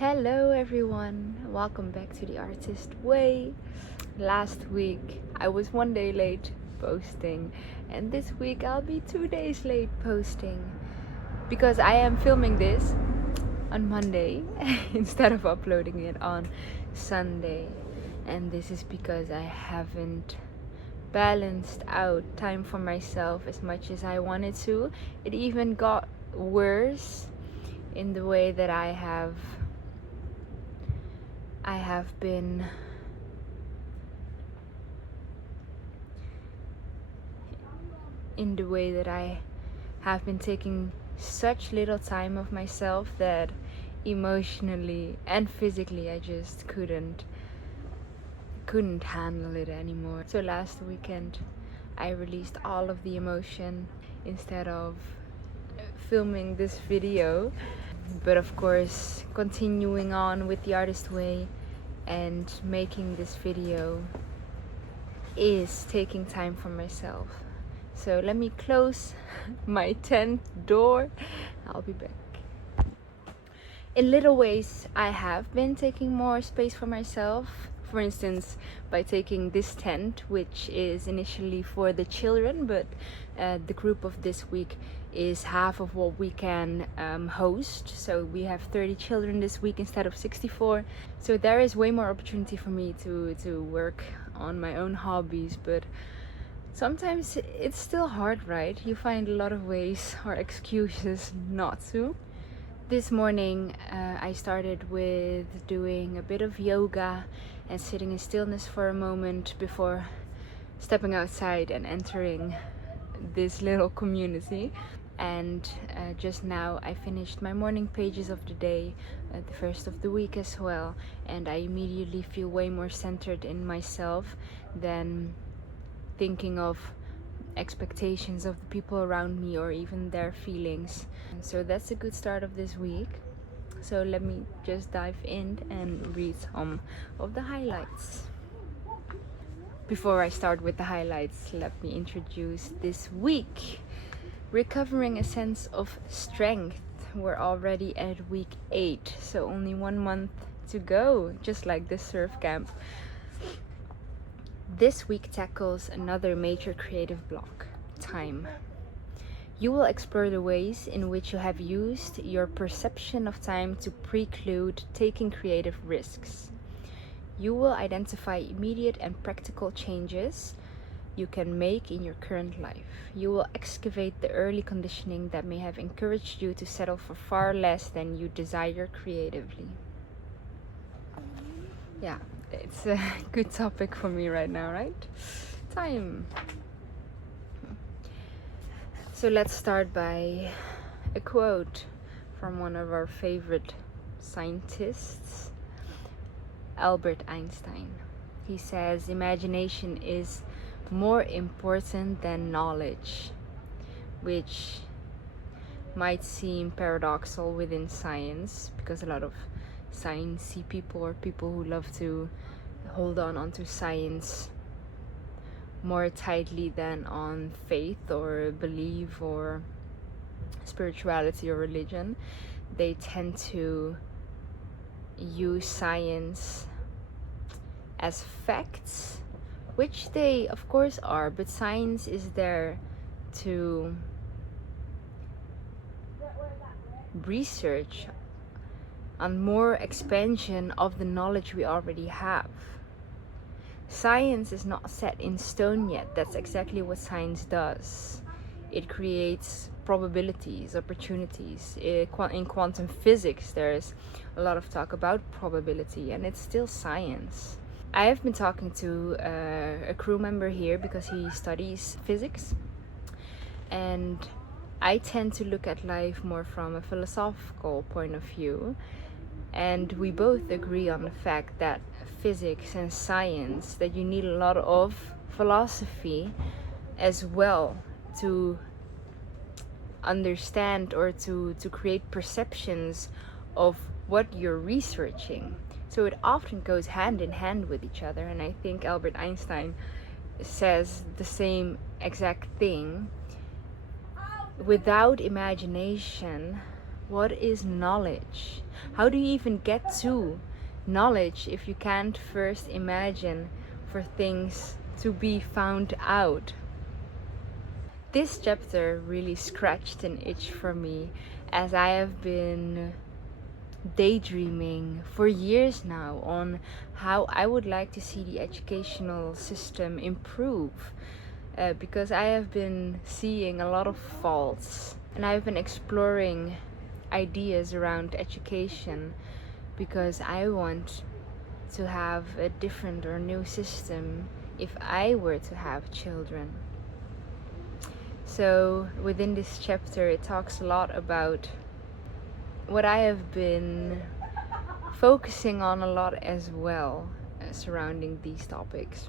Hello everyone, welcome back to The Artist Way. Last week I was 1 day late posting, and this week I'll be 2 days late posting because I am filming this on Monday instead of uploading it on Sunday. And this is because I haven't balanced out time for myself as much as I wanted to. It even got worse in the way that I have been taking such little time of myself that emotionally and physically I just couldn't handle it anymore. So last weekend I released all of the emotion instead of filming this video. But of course, continuing on with the artist way and making this video is taking time for myself. So let me close my tent door. I'll be back. In little ways, I have been taking more space for myself. For instance, by taking this tent, which is initially for the children, but the group of this week is half of what we can host. So we have 30 children this week instead of 64. So there is way more opportunity for me to work on my own hobbies, but sometimes it's still hard, right? You find a lot of ways or excuses not to. This morning I started with doing a bit of yoga and sitting in stillness for a moment before stepping outside and entering this little community. And just now I finished my morning pages of the day, the first of the week as well, and I immediately feel way more centered in myself than thinking of expectations of the people around me or even their feelings. And so that's a good start of this week. So let me just dive in and read some of the highlights. Before I start with the highlights, let me introduce this week. Recovering a sense of strength. We're already at week 8, so only 1 month to go, just like this surf camp. This week tackles another major creative block: time. You will explore the ways in which you have used your perception of time to preclude taking creative risks. You will identify immediate and practical changes you can make in your current life. You will excavate the early conditioning that may have encouraged you to settle for far less than you desire creatively. Yeah, it's a good topic for me right now, right? Time. So let's start by a quote from one of our favorite scientists, Albert Einstein. He says, "Imagination is more important than knowledge," which might seem paradoxical within science, because a lot of sciencey people or people who love to hold on onto science more tightly than on faith or belief or spirituality or religion. They tend to use science as facts, which they of course are, but science is there to research on more expansion of the knowledge we already have. Science is not set in stone yet. That's exactly what science does. It creates probabilities, opportunities. In quantum physics, there's a lot of talk about probability, and it's still science. I have been talking to a crew member here because he studies physics, and I tend to look at life more from a philosophical point of view. And we both agree on the fact that physics and science, that you need a lot of philosophy as well to understand or to create perceptions of what you're researching. So it often goes hand in hand with each other, and I think Albert Einstein says the same exact thing. Without imagination, What is knowledge? How do you even get to knowledge if you can't first imagine for things to be found out? This chapter really scratched an itch for me, as I have been daydreaming for years now on how I would like to see the educational system improve, because I have been seeing a lot of faults, and I've been exploring ideas around education because I want to have a different or new system if I were to have children. So within this chapter it talks a lot about what I have been focusing on a lot as well, surrounding these topics.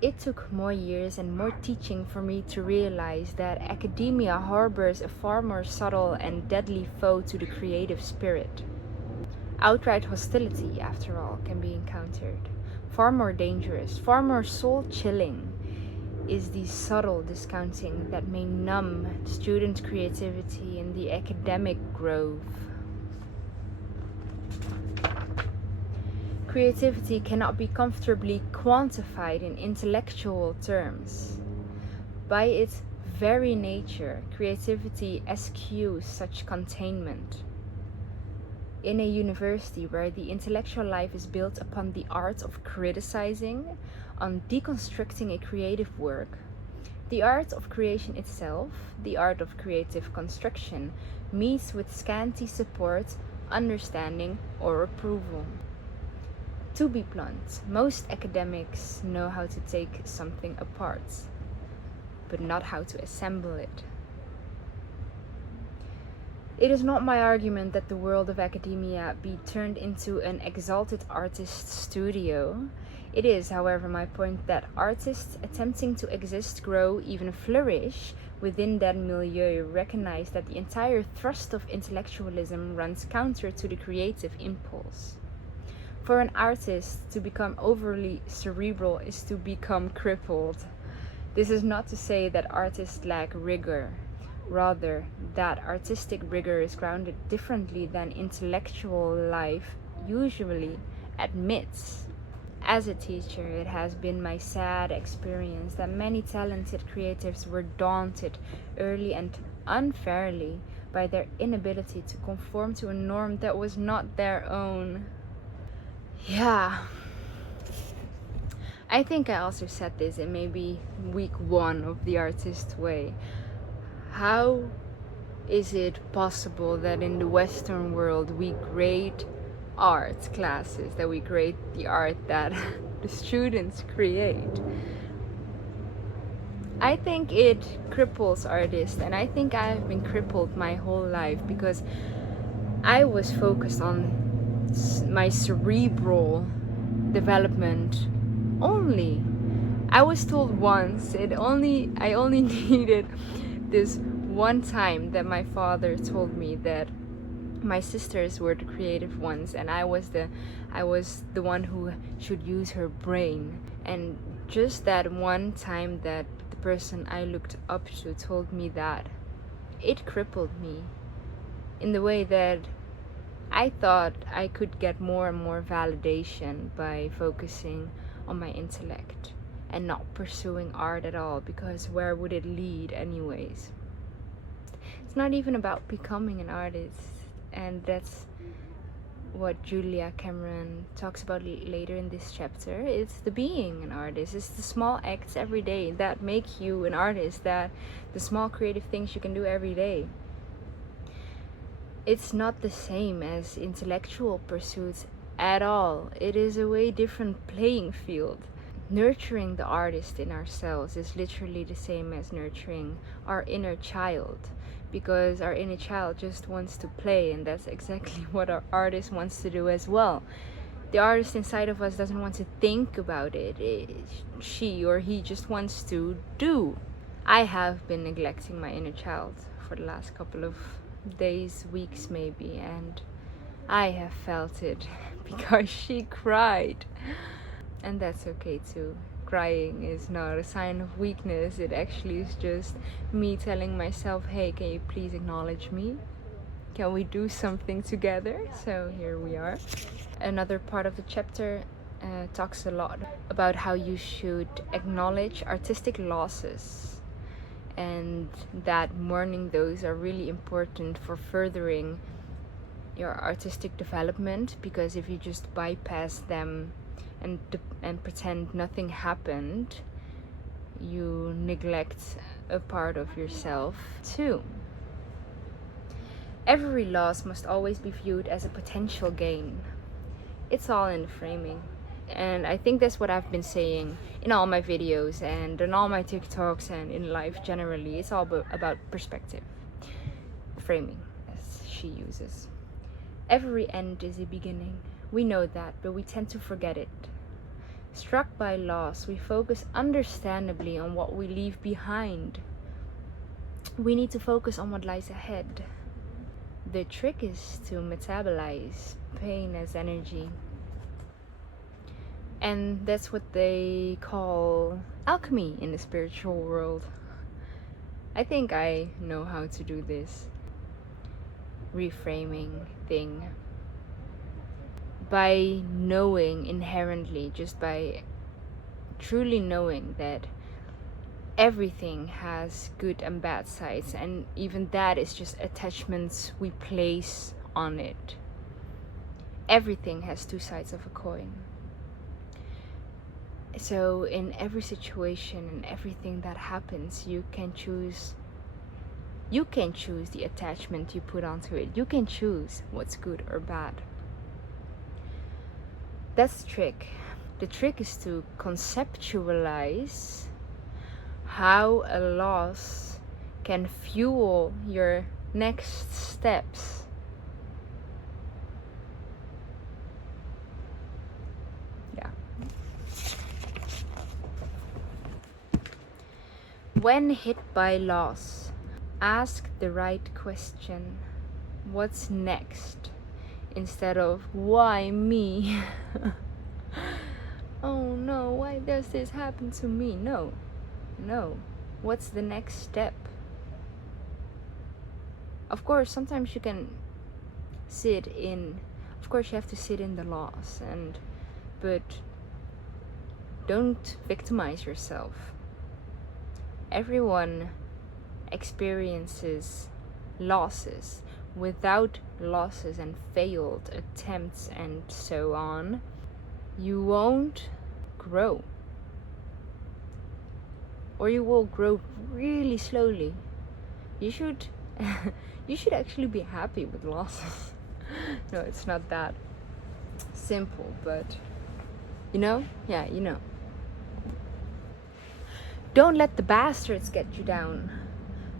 It took more years and more teaching for me to realize that academia harbors a far more subtle and deadly foe to the creative spirit. Outright hostility, after all, can be encountered. Far more dangerous, far more soul-chilling is the subtle discounting that may numb student creativity in the academic grove. Creativity cannot be comfortably quantified in intellectual terms. By its very nature, creativity eschews such containment. In a university where the intellectual life is built upon the art of criticizing, on deconstructing a creative work, the art of creation itself, the art of creative construction, meets with scanty support, understanding, or approval. To be blunt, most academics know how to take something apart, but not how to assemble it. It is not my argument that the world of academia be turned into an exalted artist studio. It is, however, my point that artists attempting to exist, grow, even flourish within that milieu recognize that the entire thrust of intellectualism runs counter to the creative impulse. For an artist to become overly cerebral is to become crippled. This is not to say that artists lack rigor. Rather, that artistic rigor is grounded differently than intellectual life usually admits. As a teacher, it has been my sad experience that many talented creatives were daunted early and unfairly by their inability to conform to a norm that was not their own. Yeah, I think I also said this in maybe week 1 of The Artist Way. How is it possible that in the Western world we grade art classes, that we grade the art that the students create? I think it cripples artists, and I think I have been crippled my whole life because I was focused on my cerebral development only. I was told once I only needed this one time that my father told me that my sisters were the creative ones and I was the one who should use her brain. And just that one time that the person I looked up to told me that, it crippled me in the way that I thought I could get more and more validation by focusing on my intellect and not pursuing art at all, because where would it lead anyways? It's not even about becoming an artist, and that's what Julia Cameron talks about later in this chapter. It's the being an artist. It's the small acts every day that make you an artist, that the small creative things you can do every day. It's not the same as intellectual pursuits at all. It is a way different playing field. Nurturing the artist in ourselves is literally the same as nurturing our inner child, because our inner child just wants to play, and that's exactly what our artist wants to do as well. The artist inside of us doesn't want to think about it. She or he just wants to do. I have been neglecting my inner child for the last couple of days, weeks maybe, and I have felt it because she cried. And that's okay too. Crying is not a sign of weakness. It actually is just me telling myself, hey, can you please acknowledge me? Can we do something together? So here we are. Another part of the chapter talks a lot about how you should acknowledge artistic losses, and that mourning those are really important for furthering your artistic development, because if you just bypass them and pretend nothing happened, you neglect a part of yourself too. Every loss must always be viewed as a potential gain. It's all in framing. And I think that's what I've been saying in all my videos and in all my TikToks and in life generally. It's all about perspective. Framing, as she uses. Every end is a beginning. We know that, but we tend to forget it. Struck by loss, we focus understandably on what we leave behind. We need to focus on what lies ahead. The trick is to metabolize pain as energy. And that's what they call alchemy in the spiritual world. I think I know how to do this reframing thing by knowing inherently, just by truly knowing that everything has good and bad sides, and even that is just attachments we place on it. Everything has two sides of a coin. So in every situation and everything that happens, you can choose the attachment you put onto it. You can choose what's good or bad. That's the trick. The trick is to conceptualize how a loss can fuel your next steps. Yeah. When hit by loss, ask the right question. What's next? Instead of, why me? Oh no, why does this happen to me? No. What's the next step? Of course, sometimes you can sit in, of course you have to sit in the loss, but don't victimize yourself. Everyone experiences losses. Without losses and failed attempts and so on, you won't grow. Or you will grow really slowly. You should actually be happy with losses. No, it's not that simple, but you know? Yeah, you know. Don't let the bastards get you down.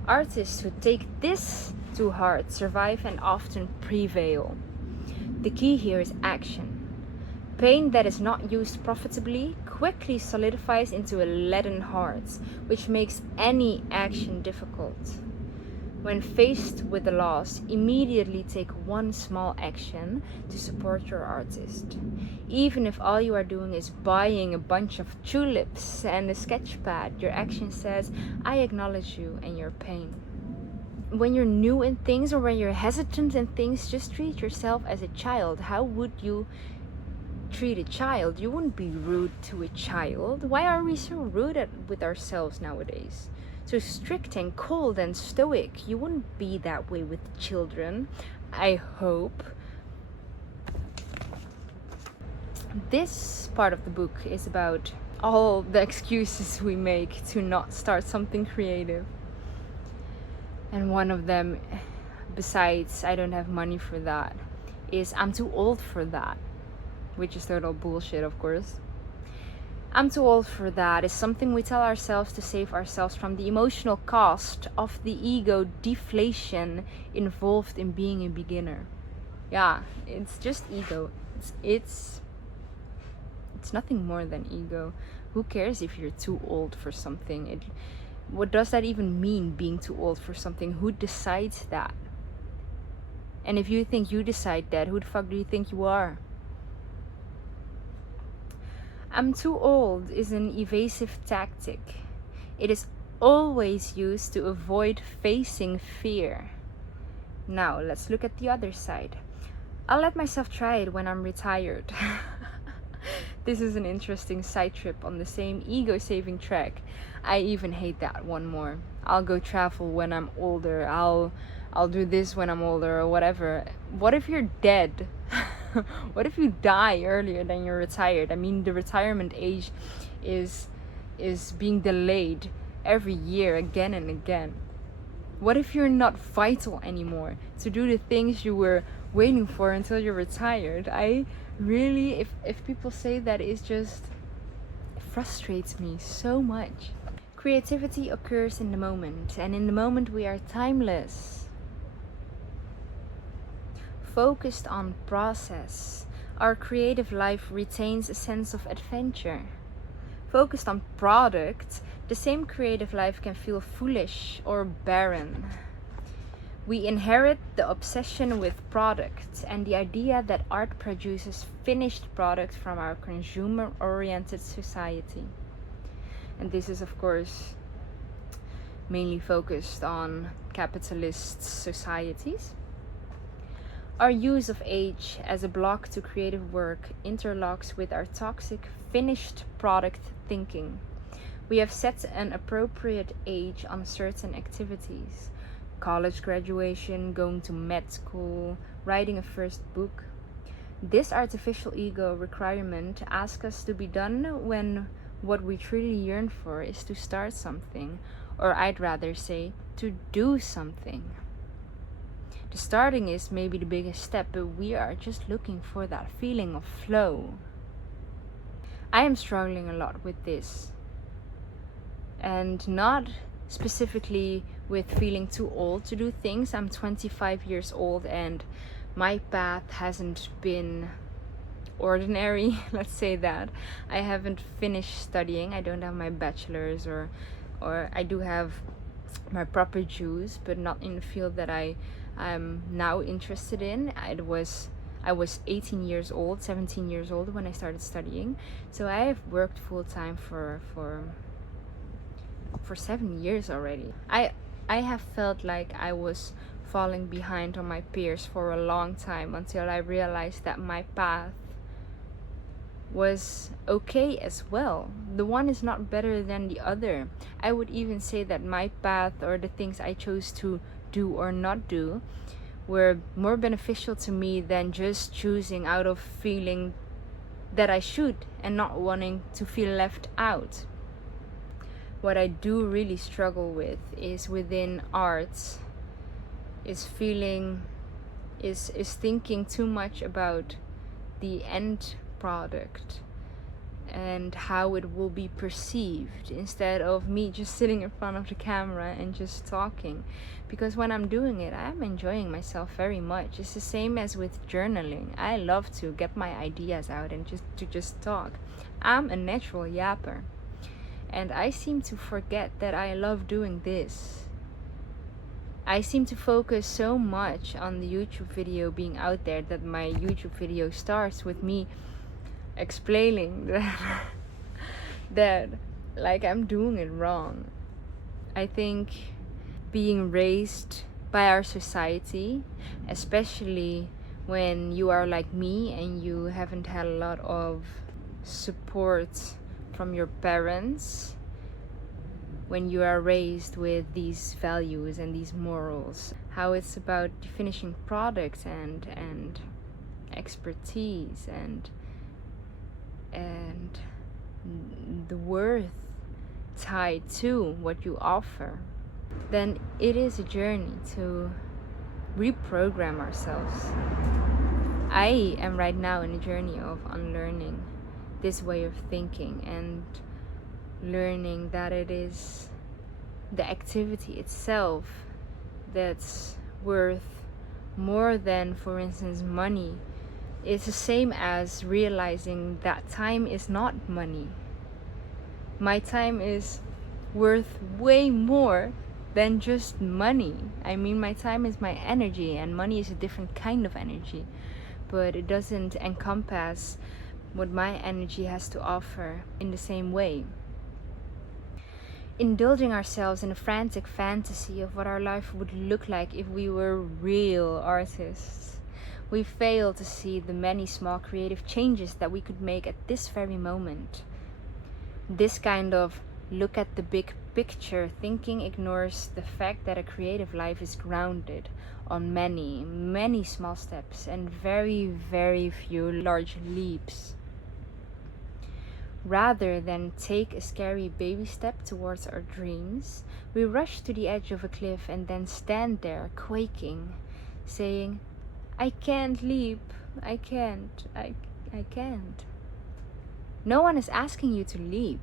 Artists who take this to heart survive and often prevail. The key here is action. Pain that is not used profitably quickly solidifies into a leaden heart, which makes any action difficult. When faced with the loss, immediately take one small action to support your artist. Even if all you are doing is buying a bunch of tulips and a sketch pad, your action says, I acknowledge you and your pain. When you're new in things or when you're hesitant in things, just treat yourself as a child. How would you treat a child? You wouldn't be rude to a child. Why are we so rude with ourselves nowadays? So strict and cold and stoic. You wouldn't be that way with children, I hope. This part of the book is about all the excuses we make to not start something creative. And one of them, besides I don't have money for that, is I'm too old for that. Which is total bullshit, of course. I'm too old for that is something we tell ourselves to save ourselves from the emotional cost of the ego deflation involved in being a beginner. Yeah, it's just ego. It's nothing more than ego. Who cares if you're too old for something? What does that even mean, being too old for something? Who decides that? And if you think you decide that, who the fuck do you think you are? I'm too old is an evasive tactic. It is always used to avoid facing fear. Now, let's look at the other side. I'll let myself try it when I'm retired. This is an interesting side trip on the same ego-saving track. I even hate that one more. I'll go travel when I'm older. I'll do this when I'm older or whatever. What if you're dead? What if you die earlier than you're retired? I mean, the retirement age is being delayed every year again and again. What if you're not vital anymore to do the things you were waiting for until you're retired? I really, if people say that, it frustrates me so much. Creativity occurs in the moment, and in the moment we are timeless. Focused on process, our creative life retains a sense of adventure. Focused on product, the same creative life can feel foolish or barren. We inherit the obsession with product and the idea that art produces finished product from our consumer-oriented society. And this is, of course, mainly focused on capitalist societies. Our use of age as a block to creative work interlocks with our toxic finished product thinking. We have set an appropriate age on certain activities. College graduation, going to med school, writing a first book. This artificial ego requirement asks us to be done when what we truly yearn for is to start something, or I'd rather say, to do something. The starting is maybe the biggest step, but we are just looking for that feeling of flow. I am struggling a lot with this. And not specifically with feeling too old to do things. I'm 25 years old and my path hasn't been ordinary, let's say that. I haven't finished studying. I don't have my bachelor's or I do have my proper juice, but not in the field that I'm now interested in. I was 18 years old, 17 years old when I started studying. So I have worked full time for 7 years already. I have felt like I was falling behind on my peers for a long time until I realized that my path was okay as well. The one is not better than the other. I would even say that my path, or the things I chose to do or not do, were more beneficial to me than just choosing out of feeling that I should and not wanting to feel left out. What I do really struggle with is within arts is thinking too much about the end product and how it will be perceived, instead of me just sitting in front of the camera and just talking. Because when I'm doing it, I'm enjoying myself very much. It's the same as with journaling. I love to get my ideas out and just talk. I'm a natural yapper, and I seem to forget that I love doing this. I seem to focus so much on the YouTube video being out there that my YouTube video starts with me explaining that like I'm doing it wrong. I think being raised by our society, especially when you are like me and you haven't had a lot of support from your parents, when you are raised with these values and these morals, how it's about finishing products and expertise and the worth tied to what you offer, then it is a journey to reprogram ourselves. I am right now in a journey of unlearning this way of thinking and learning that it is the activity itself that's worth more than, for instance, money. It's the same as realizing that time is not money. My time is worth way more than just money. I mean, my time is my energy, and money is a different kind of energy, but it doesn't encompass what my energy has to offer in the same way. indulging ourselves in a frantic fantasy of what our life would look like if we were real artists. We fail to see the many small creative changes that we could make at this very moment. This kind of look at the big picture thinking ignores the fact that a creative life is grounded on many, many small steps and very, very few large leaps. Rather than take a scary baby step towards our dreams, we rush to the edge of a cliff and then stand there quaking, saying, I can't leap, I can't. No one is asking you to leap.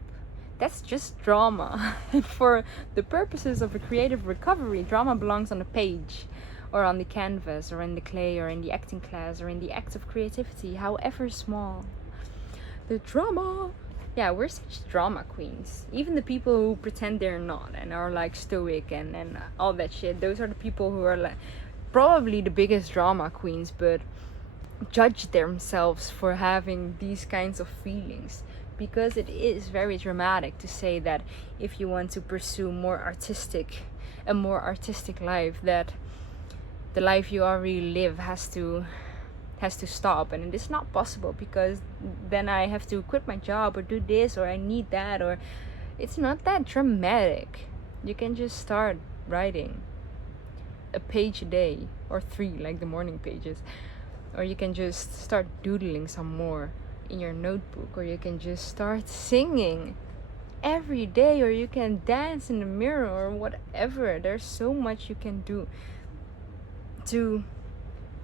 That's just drama. And for the purposes of a creative recovery, drama belongs on the page, or on the canvas, or in the clay, or in the acting class, or in the act of creativity, however small. The drama. Yeah, we're such drama queens. Even the people who pretend they're not and are like stoic and all that shit, those are the people who are like probably the biggest drama queens, but judge themselves for having these kinds of feelings, because it is very dramatic to say that if you want to pursue a more artistic life, that the life you already live has to stop. And it is not possible, because then I have to quit my job or do this or I need that, or it's not that dramatic. You can just start writing a page a day, or 3 like the morning pages, or you can just start doodling some more in your notebook, or you can just start singing every day, or you can dance in the mirror, or whatever. There's so much you can do to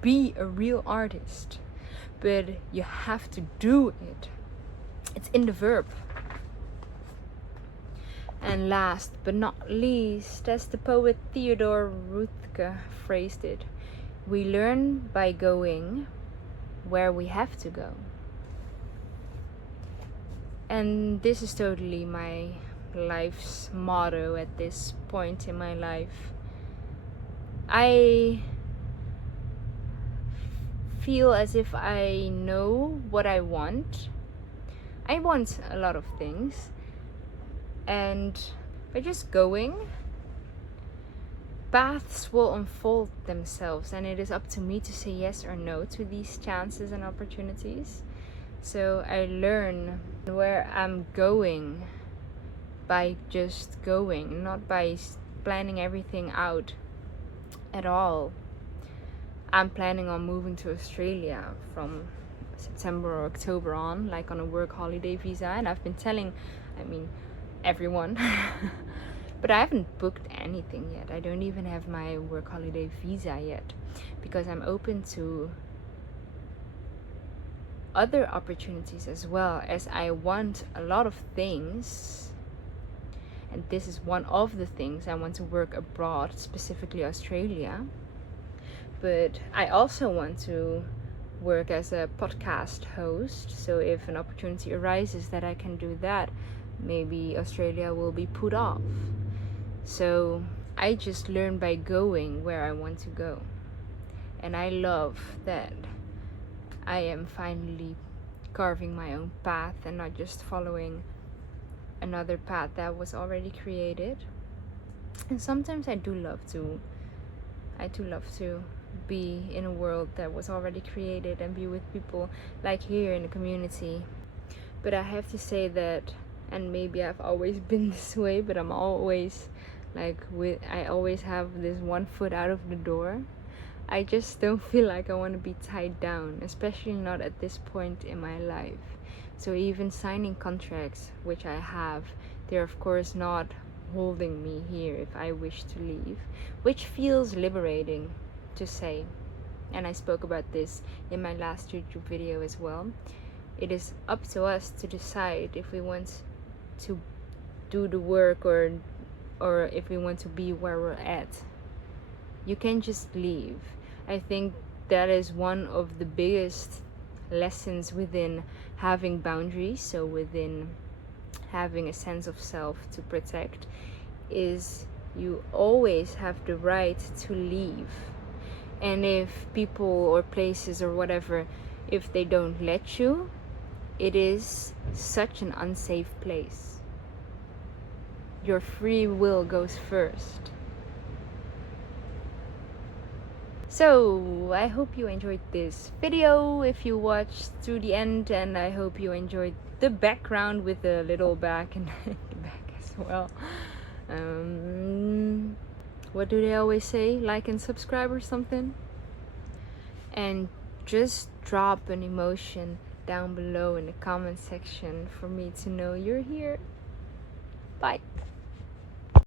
be a real artist, but you have to do it. It's in the verb. And last but not least, as the poet Theodore Roethke phrased it, we learn by going where we have to go. And this is totally my life's motto at this point in my life. I feel as if I know what I want. I want a lot of things, and by just going, paths will unfold themselves, and it is up to me to say yes or no to these chances and opportunities. So I learn where I'm going by just going, not by planning everything out at all. I'm planning on moving to Australia from September or October on, like on a work holiday visa, and I've been telling, everyone but I haven't booked anything yet. I don't even have my work holiday visa yet, because I'm open to other opportunities as well, as I want a lot of things, and this is one of the things. I want to work abroad, specifically Australia, but I also want to work as a podcast host. So if an opportunity arises that I can do that, maybe Australia will be put off. So I just learn by going where I want to go, and I love that I am finally carving my own path and not just following another path that was already created. And sometimes I do love to be in a world that was already created and be with people like here in the community. But I have to say that, and maybe I've always been this way, but I'm always I always have this one foot out of the door. I just don't feel like I want to be tied down, especially not at this point in my life. So even signing contracts, which I have, they're of course not holding me here if I wish to leave, which feels liberating to say. And I spoke about this in my last YouTube video as well. It is up to us to decide if we want to do the work or if we want to be where we're at. You can just leave. I think that is one of the biggest lessons within having boundaries, so within having a sense of self to protect, is you always have the right to leave. And if people or places or whatever, if they don't let you, it is such an unsafe place. your free will goes first. So I hope you enjoyed this video if you watched through the end, and I hope you enjoyed the background with the little back and the back as well. What do they always say? Like and subscribe or something? And just drop an emotion down below in the comment section for me to know you're here. Bye.